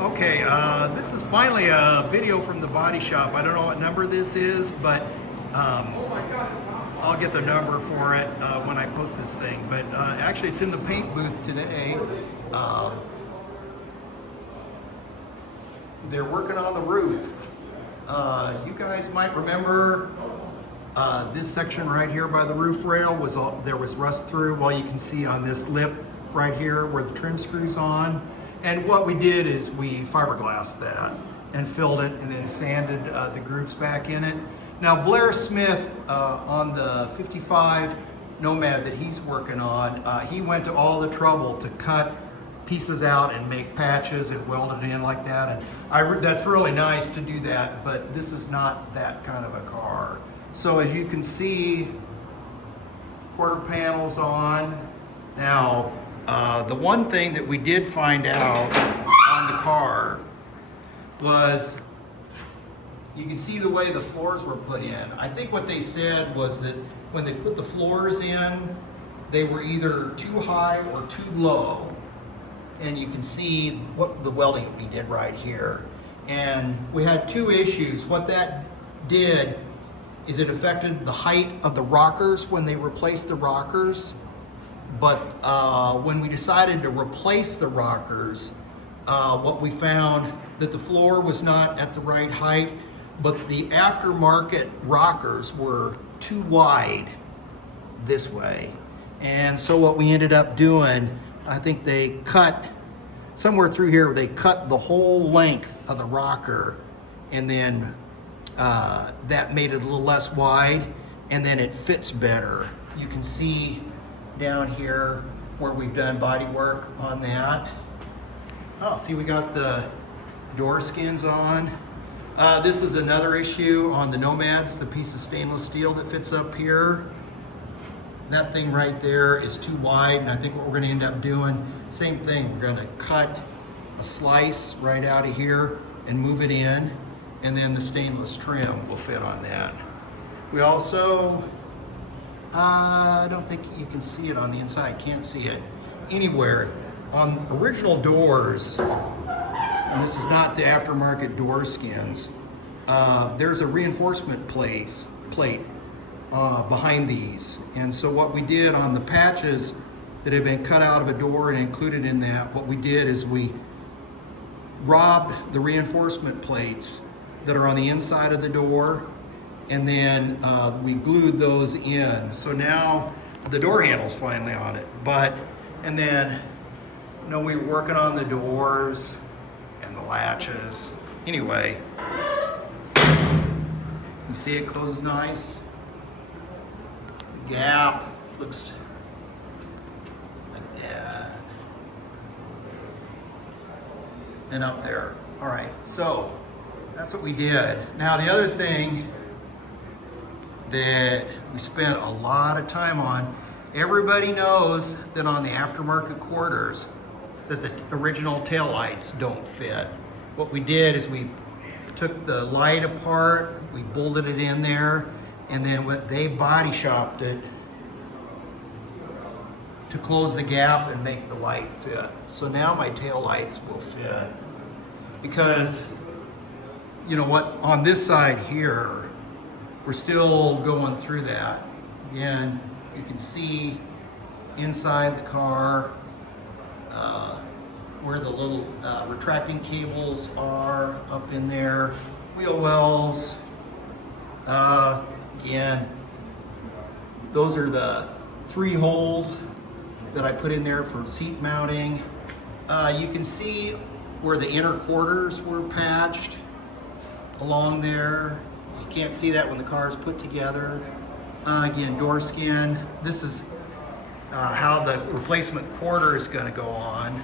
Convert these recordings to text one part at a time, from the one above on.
Okay, this is finally a video from the body shop. I don't know what number this is, but I'll get the number for it when I post this thing. But actually, it's in the paint booth today. They're working on the roof. You guys might remember this section right here by the roof rail there was rust through. Well, you can see on this lip right here where the trim screw's on. And what we did is we fiberglassed that and filled it and then sanded the grooves back in it. Now Blair Smith on the 55 Nomad that he's working on, he went to all the trouble to cut pieces out and make patches and weld it in like that. And that's really nice to do that, but this is not that kind of a car. So as you can see, quarter panels on. Now, the one thing that we did find out on the car was you can see the way the floors were put in. I think what they said was that when they put the floors in, they were either too high or too low. And you can see what the welding we did right here. And we had two issues. What that did is it affected the height of the rockers when they replaced the rockers. But when we decided to replace the rockers, what we found that the floor was not at the right height, but the aftermarket rockers were too wide this way. And so what we ended up doing, I think they cut, somewhere through here, they cut the whole length of the rocker, and then that made it a little less wide, and then it fits better. You can see down here where we've done body work on that. Oh, see, we got the door skins on. This is another issue on the Nomads, the piece of stainless steel that fits up here. That thing right there is too wide, and I think what we're gonna end up doing, same thing, we're gonna cut a slice right out of here and move it in, and then the stainless trim will fit on that. We also, I don't think you can see it on the inside, can't see it anywhere. On original doors, and this is not the aftermarket door skins, there's a reinforcement plate behind these. And so what we did on the patches that had been cut out of a door and included in that, what we did is we robbed the reinforcement plates that are on the inside of the door, and then we glued those in. So now the door handle's finally on it. And then, you know, we were working on the doors and the latches. Anyway, you see it closes nice. The gap looks like that. And up there. All right, so that's what we did. Now the other thing that we spent a lot of time on, everybody knows that on the aftermarket quarters that the original taillights don't fit. What we did is we took the light apart, we bolted it in there, and then they body shopped it to close the gap and make the light fit. So now my taillights will fit. Because, you know what, on this side here, we're still going through that. Again, you can see inside the car where the little retracting cables are up in there, wheel wells. Again, those are the 3 holes that I put in there for seat mounting. You can see where the inner quarters were patched along there. You can't see that when the car is put together. Again, door skin. This is how the replacement quarter is going to go on.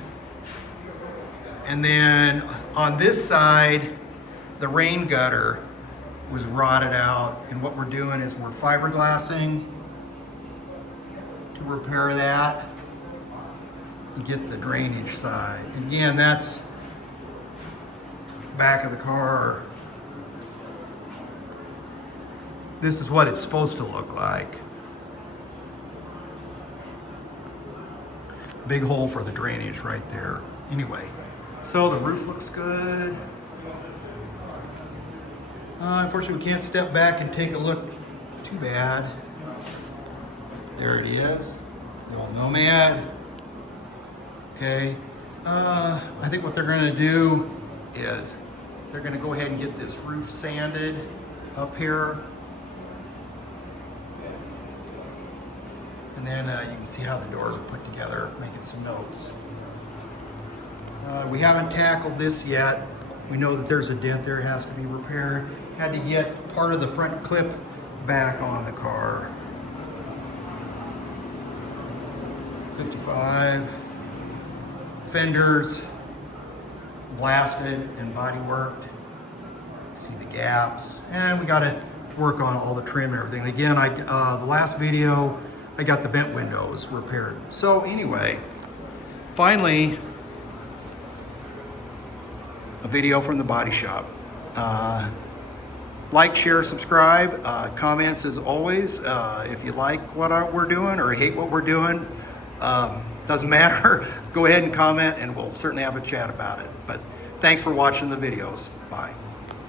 And then on this side, the rain gutter was rotted out. And what we're doing is we're fiberglassing to repair that and get the drainage side. And again, that's back of the car. This is what it's supposed to look like. Big hole for the drainage right there. Anyway, So the roof looks good. Unfortunately, we can't step back and take a look. Too bad. There it is. The old Nomad. Okay. I think what they're going to do is they're going to go ahead and get this roof sanded up here. And then you can see how the doors are put together, making some notes. We haven't tackled this yet. We know that there's a dent there, it has to be repaired. Had to get part of the front clip back on the car. 55. Fenders blasted and body worked. See the gaps. And we got to work on all the trim and everything. Again, the last video, I got the vent windows repaired. So anyway, finally, a video from the body shop. Like, share, subscribe, comments as always. If you like what we're doing or hate what we're doing, doesn't matter. Go ahead and comment and we'll certainly have a chat about it. But thanks for watching the videos. Bye.